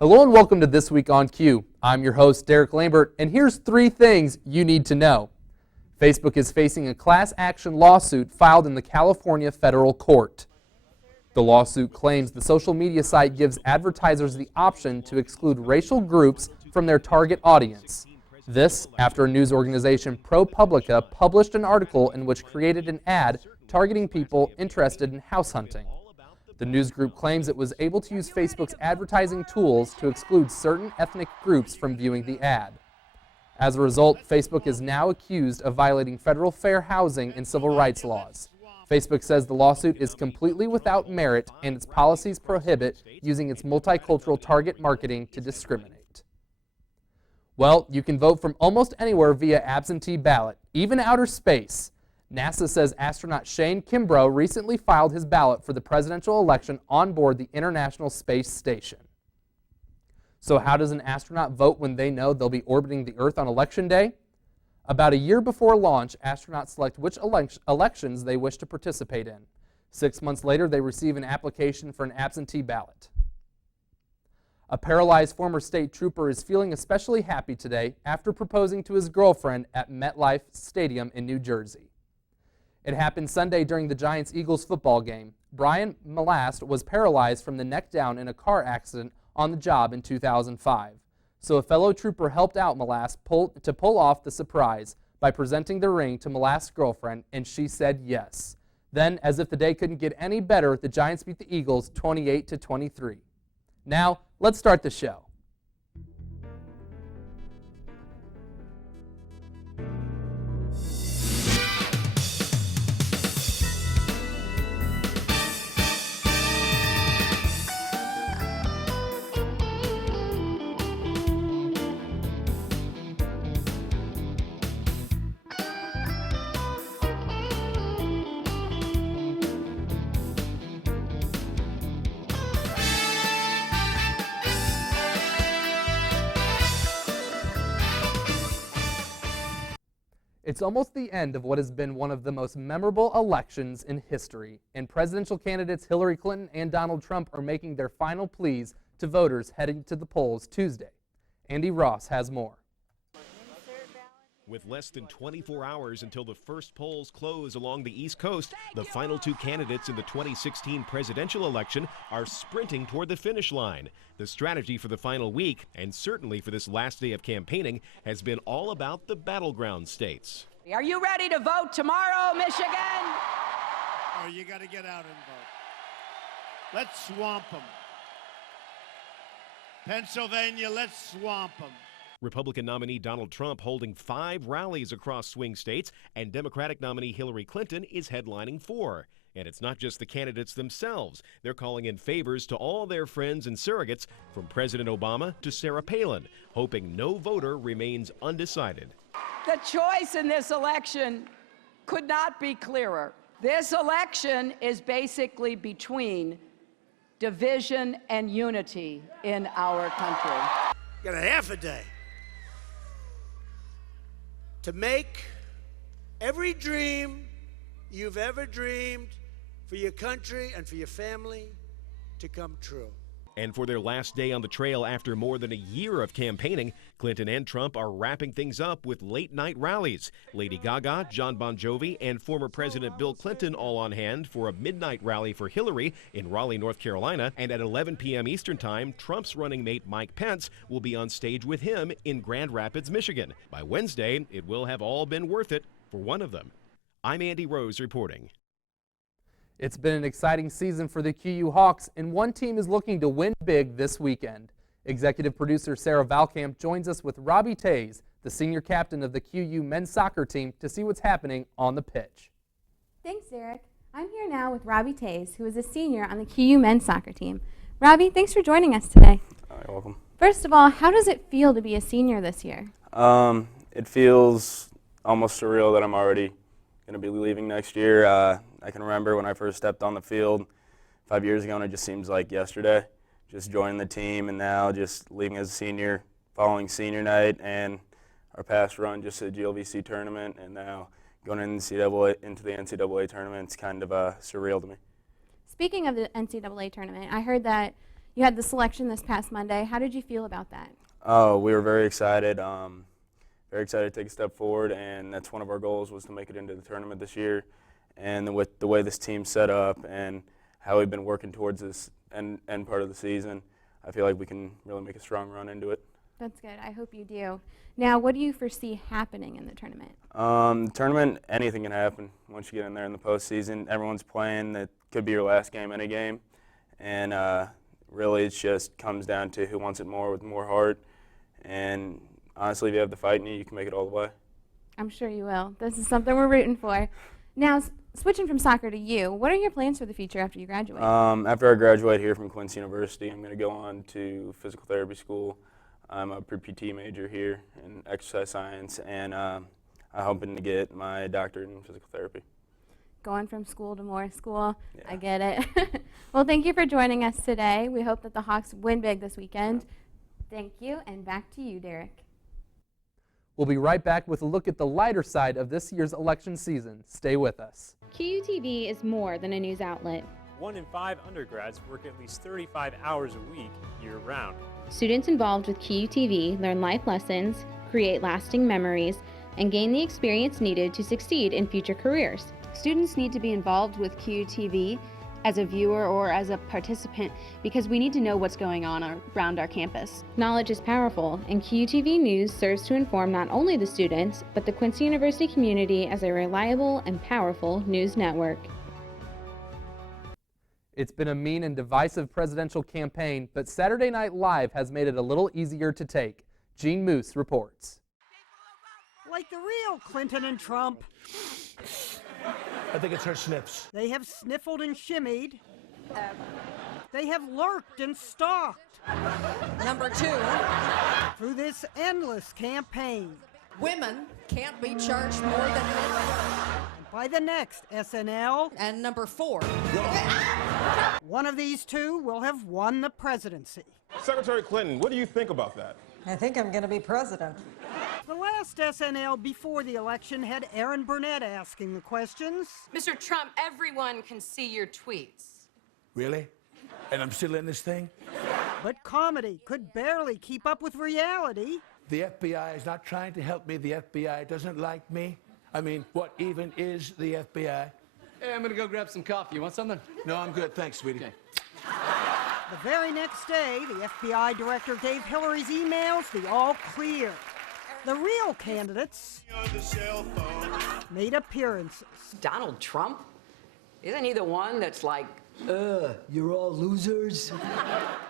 Hello and welcome to This Week on Q. I'm your host, Darek Lambert, and here's 3 things you need to know. Facebook is facing a class action lawsuit filed in the California federal court. The lawsuit claims the social media site gives advertisers the option to exclude racial groups from their target audience. This after a news organization, ProPublica, published an article in which created an ad targeting people interested in house hunting. The news group claims it was able to use Facebook's advertising tools to exclude certain ethnic groups from viewing the ad. As a result, Facebook is now accused of violating federal fair housing and civil rights laws. Facebook says the lawsuit is completely without merit and its policies prohibit using its multicultural target marketing to discriminate. Well, you can vote from almost anywhere via absentee ballot, even outer space. NASA says astronaut Shane Kimbrough recently filed his ballot for the presidential election on board the International Space Station. So how does an astronaut vote when they know they'll be orbiting the Earth on Election Day? About a year before launch, astronauts select which elections they wish to participate in. 6 months later, they receive an application for an absentee ballot. A paralyzed former state trooper is feeling especially happy today after proposing to his girlfriend at MetLife Stadium in New Jersey. It happened Sunday during the Giants-Eagles football game. Brian Malast was paralyzed from the neck down in a car accident on the job in 2005. So a fellow trooper helped out Malast to pull off the surprise by presenting the ring to Malast's girlfriend, and she said yes. Then, as if the day couldn't get any better, the Giants beat the Eagles 28-23. Now, let's start the show. It's almost the end of what has been one of the most memorable elections in history, and presidential candidates Hillary Clinton and Donald Trump are making their final pleas to voters heading to the polls Tuesday. Andy Ross has more. With less than 24 hours until the first polls close along the East Coast, the final 2 candidates in the 2016 presidential election are sprinting toward the finish line. The strategy for the final week, and certainly for this last day of campaigning, has been all about the battleground states. Are you ready to vote tomorrow, Michigan? Oh, you got to get out and vote. Let's swamp them. Pennsylvania, let's swamp them. Republican nominee Donald Trump holding 5 rallies across swing states, and Democratic nominee Hillary Clinton is headlining 4. And it's not just the candidates themselves. They're calling in favors to all their friends and surrogates, from President Obama to Sarah Palin, hoping no voter remains undecided. The choice in this election could not be clearer. This election is basically between division and unity in our country. Got a half a day to make every dream you've ever dreamed for your country and for your family to come true. And for their last day on the trail after more than a year of campaigning, Clinton and Trump are wrapping things up with late-night rallies. Lady Gaga, John Bon Jovi, and former President Bill Clinton all on hand for a midnight rally for Hillary in Raleigh, North Carolina. And at 11 p.m. Eastern Time, Trump's running mate Mike Pence will be on stage with him in Grand Rapids, Michigan. By Wednesday, it will have all been worth it for one of them. I'm Andy Rose reporting. It's been an exciting season for the QU Hawks, and one team is looking to win big this weekend. Executive producer Sarah Valkamp joins us with Robbie Tays, the senior captain of the QU men's soccer team, to see what's happening on the pitch. Thanks, Derek. I'm here now with Robbie Tays, who is a senior on the QU men's soccer team. Robbie, thanks for joining us today. You're welcome. First of all, how does it feel to be a senior this year? It feels almost surreal that I'm already going to be leaving next year. I can remember when I first stepped on the field 5 years ago, and it just seems like yesterday, just joining the team, and now just leaving as a senior, following senior night, and our past run just to the GLVC tournament, and now going into the NCAA tournament. It's kind of surreal to me. Speaking of the NCAA tournament, I heard that You had the selection this past Monday. How did you feel about that? Oh, we were very excited. Very excited to take a step forward, and that's one of our goals, was to make it into the tournament this year. And with the way this team's set up and how we've been working towards this end part of the season, I feel like we can really make a strong run into it. That's good. I hope you do. Now, what do you foresee happening in the tournament? The tournament, anything can happen once you get in there in the postseason. Everyone's playing. It could be your last game, any game. And really, it just comes down to who wants it more with more heart. And honestly, if you have the fight in you, you can make it all the way. I'm sure you will. This is something we're rooting for. Now, switching from soccer to you, what are your plans for the future after you graduate? After I graduate here from Quincy University, I'm going to go on to physical therapy school. I'm a pre-PT major here in exercise science, and I'm hoping to get my doctorate in physical therapy. Going from school to more school. Yeah. I get it. Well, thank you for joining us today. We hope that the Hawks win big this weekend. Thank you, and back to you, Derek. We'll be right back with a look at the lighter side of this year's election season. Stay with us. QUTV is more than a news outlet. 1 in 5 undergrads work at least 35 hours a week, year-round. Students involved with QUTV learn life lessons, create lasting memories, and gain the experience needed to succeed in future careers. Students need to be involved with QUTV as a viewer or as a participant because we need to know what's going on around our campus. Knowledge is powerful, and QUTV News serves to inform not only the students, but the Quincy University community as a reliable and powerful news network. It's been a mean and divisive presidential campaign, but Saturday Night Live has made it a little easier to take. Gene Moose reports. Like the real Clinton and Trump. I think it's her sniffs. They have sniffled and shimmied. They have lurked and stalked. Number 2. Through this endless campaign. Women can't be charged more than men. By the next SNL. And number 4. One of these two will have won the presidency. Secretary Clinton, what do you think about that? I think I'm going to be president. The last SNL before the election had Aaron Burnett asking the questions. Mr. Trump, everyone can see your tweets. Really? And I'm still in this thing? But comedy could barely keep up with reality. The FBI is not trying to help me. The FBI doesn't like me. I mean, what even is the FBI? Hey, I'm gonna go grab some coffee. You want something? No, I'm good. Thanks, sweetie. Okay. The very next day, the FBI director gave Hillary's emails the all clear. The real candidates made appearances. Donald Trump? Isn't he the one that's like, you're all losers?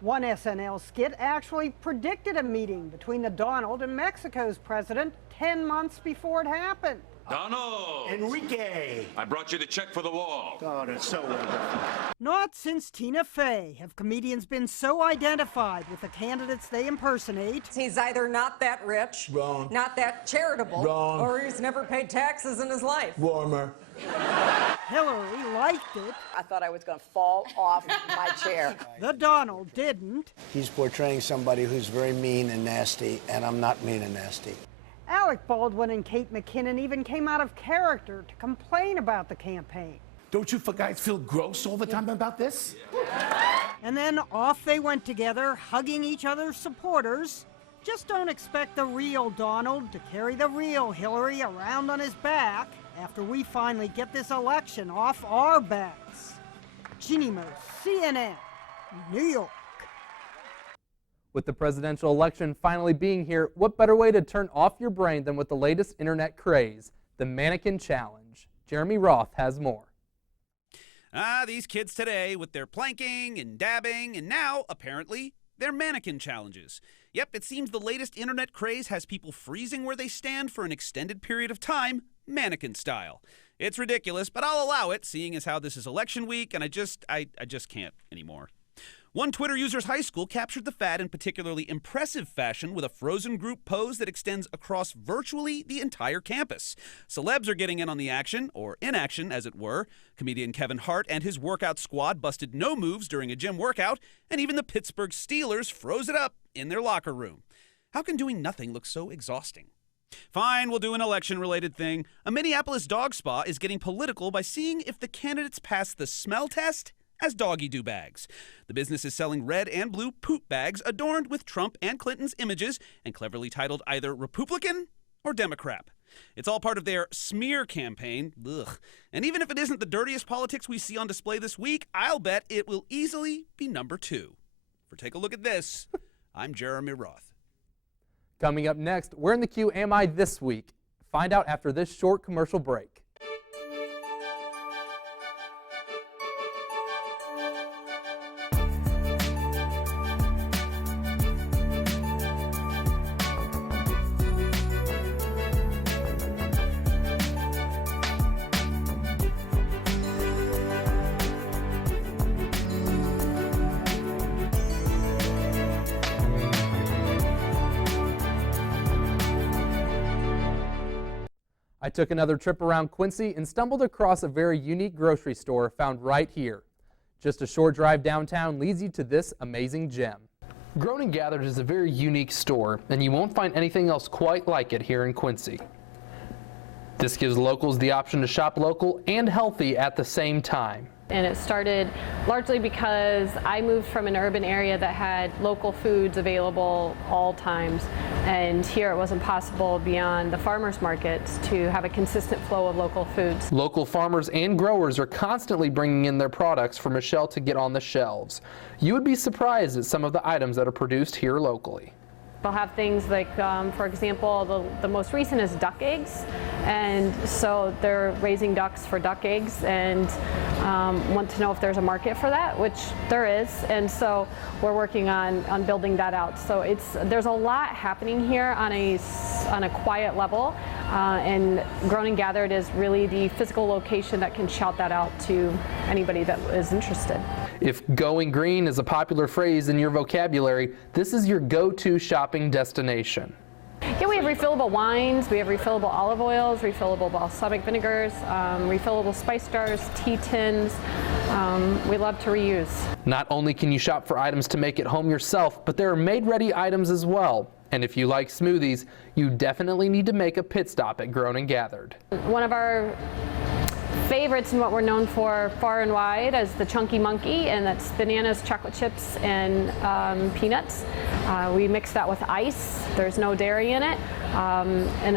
One SNL skit actually predicted a meeting between the Donald and Mexico's president 10 months before it happened. Donald! Enrique! I brought you the check for the wall. Oh, that's so wonderful. Not since Tina Fey have comedians been so identified with the candidates they impersonate. He's either not that rich, wrong, not that charitable, wrong, or he's never paid taxes in his life. Warmer. Hillary liked it. I thought I was going to fall off my chair. The Donald didn't. He's portraying somebody who's very mean and nasty, and I'm not mean and nasty. Alec Baldwin and Kate McKinnon even came out of character to complain about the campaign. Don't you guys feel gross all the time about this? And then off they went together, hugging each other's supporters. Just don't expect the real Donald to carry the real Hillary around on his back after we finally get this election off our backs. Jeannie Moose, CNN, New York. With the presidential election finally being here, what better way to turn off your brain than with the latest internet craze, the Mannequin Challenge. Jeremy Roth has more. These kids today with their planking and dabbing, and now, apparently, their mannequin challenges. Yep, it seems the latest internet craze has people freezing where they stand for an extended period of time, mannequin style. It's ridiculous, but I'll allow it, seeing as how this is election week, and I just can't anymore. One Twitter user's high school captured the fad in particularly impressive fashion with a frozen group pose that extends across virtually the entire campus. Celebs are getting in on the action, or inaction as it were. Comedian Kevin Hart and his workout squad busted no moves during a gym workout, and even the Pittsburgh Steelers froze it up in their locker room. How can doing nothing look so exhausting? Fine, we'll do an election-related thing. A Minneapolis dog spa is getting political by seeing if the candidates pass the smell test as doggy-doo bags. The business is selling red and blue poop bags adorned with Trump and Clinton's images and cleverly titled either Republican or Democrat. It's all part of their smear campaign. Ugh. And even if it isn't the dirtiest politics we see on display this week, I'll bet it will easily be number 2. For Take a Look at This, I'm Jeremy Roth. Coming up next, where in the queue am I this week? Find out after this short commercial break. I took another trip around Quincy and stumbled across a very unique grocery store found right here. Just a short drive downtown leads you to this amazing gem. Grown and Gathered is a very unique store, and you won't find anything else quite like it here in Quincy. This gives locals the option to shop local and healthy at the same time. And it started largely because I moved from an urban area that had local foods available all times, and here it wasn't possible beyond the farmers markets to have a consistent flow of local foods. Local farmers and growers are constantly bringing in their products for Michelle to get on the shelves. You would be surprised at some of the items that are produced here locally. They'll have things like, for example, the most recent is duck eggs, and so they're raising ducks for duck eggs and want to know if there's a market for that, which there is, and so we're working on building that out. So there's a lot happening here on a quiet level, and Grown and Gathered is really the physical location that can shout that out to anybody that is interested. If going green is a popular phrase in your vocabulary, this is your go-to shopping destination. Yeah, we have refillable wines, we have refillable olive oils, refillable balsamic vinegars, refillable spice jars, tea tins. We love to reuse. Not only can you shop for items to make at home yourself, but there are made-ready items as well. And if you like smoothies, you definitely need to make a pit stop at Grown and Gathered. One of our favorites and what we're known for far and wide is the Chunky Monkey, and that's bananas, chocolate chips, and peanuts. We mix that with ice. There's no dairy in it, and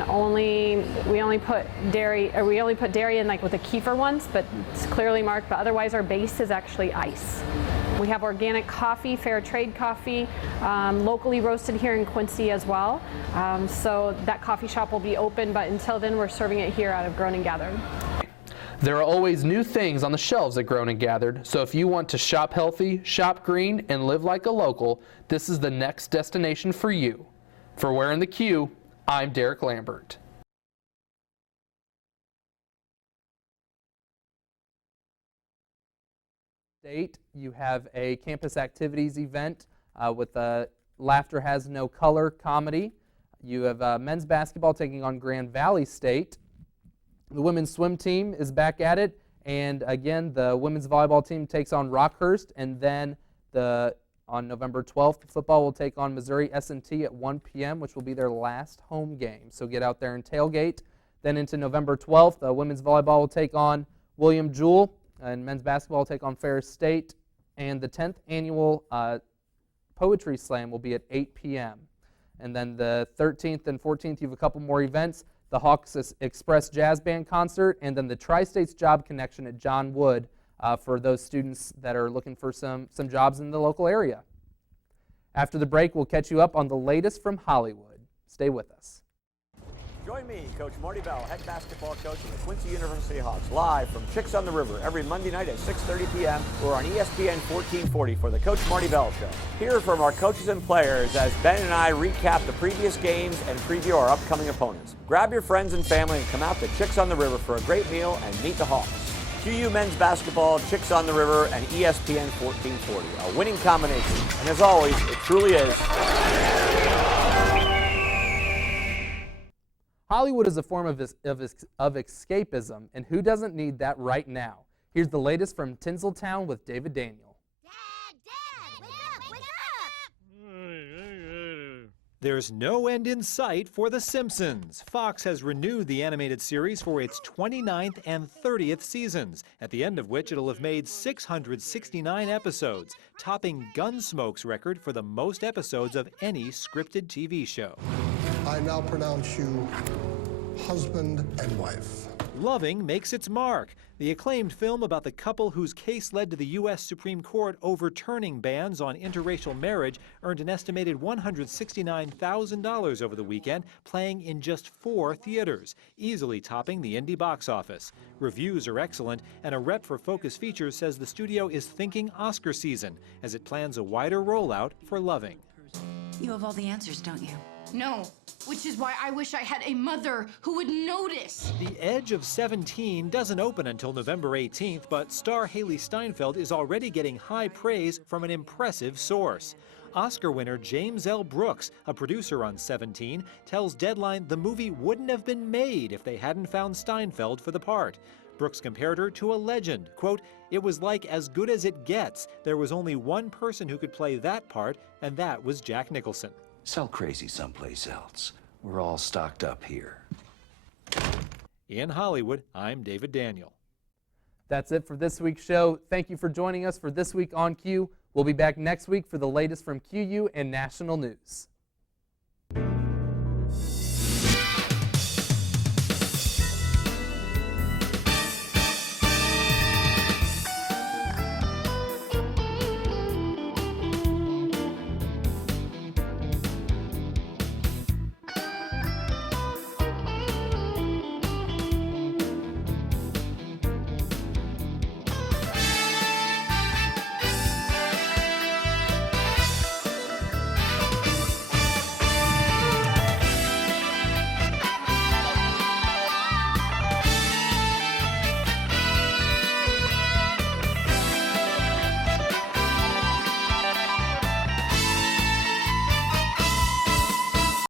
we only put dairy in like with the kefir ones, but it's clearly marked. But otherwise, our base is actually ice. We have organic coffee, fair trade coffee, locally roasted here in Quincy as well. So that coffee shop will be open, but until then, we're serving it here out of Grown and Gathered. There are always new things on the shelves at Grown and Gathered, so if you want to shop healthy, shop green, and live like a local, this is the next destination for you. For Where in the Queue, I'm Darek Lambert. You have a campus activities event with Laughter Has No Color comedy. You have men's basketball taking on Grand Valley State. The women's swim team is back at it, and again, the women's volleyball team takes on Rockhurst, and then on November 12th, football will take on Missouri S&T at 1 p.m., which will be their last home game. So get out there and tailgate. Then into November 12th, women's volleyball will take on William Jewell, and men's basketball will take on Ferris State, and the 10th annual Poetry Slam will be at 8 p.m. And then the 13th and 14th, you have a couple more events. The Hawks Express Jazz Band concert, and then the Tri-States Job Connection at John Wood for those students that are looking for some jobs in the local area. After the break, we'll catch you up on the latest from Hollywood. Stay with us. Join me, Coach Marty Bell, head basketball coach of the Quincy University Hawks, live from Chicks on the River every Monday night at 6:30 p.m. or on ESPN 1440 for the Coach Marty Bell Show. Hear from our coaches and players as Ben and I recap the previous games and preview our upcoming opponents. Grab your friends and family and come out to Chicks on the River for a great meal and meet the Hawks. QU Men's Basketball, Chicks on the River, and ESPN 1440, a winning combination. And as always, it truly is. Hollywood is a form of escapism, and who doesn't need that right now? Here's the latest from Tinseltown with David Daniel. Dad, wake up, wake up! There's no end in sight for The Simpsons. Fox has renewed the animated series for its 29th and 30th seasons, at the end of which it'll have made 669 episodes, topping Gunsmoke's record for the most episodes of any scripted TV show. I now pronounce you husband and wife. Loving makes its mark. The acclaimed film about the couple whose case led to the U.S. Supreme Court overturning bans on interracial marriage earned an estimated $169,000 over the weekend, playing in just 4 theaters, easily topping the indie box office. Reviews are excellent, and a rep for Focus Features says the studio is thinking Oscar season as it plans a wider rollout for Loving. You have all the answers, don't you? No, which is why I wish I had a mother who would notice. The Edge of 17 doesn't open until November 18th, but star Haley Steinfeld is already getting high praise from an impressive source. Oscar winner James L. Brooks, a producer on 17, tells Deadline the movie wouldn't have been made if they hadn't found Steinfeld for the part. Brooks compared her to a legend. Quote, "It was like as good as it gets. There was only one person who could play that part, and that was Jack Nicholson." Sell crazy someplace else. We're all stocked up here. In Hollywood, I'm David Daniel. That's it for this week's show. Thank you for joining us for This Week on Q. We'll be back next week for the latest from QU and national news.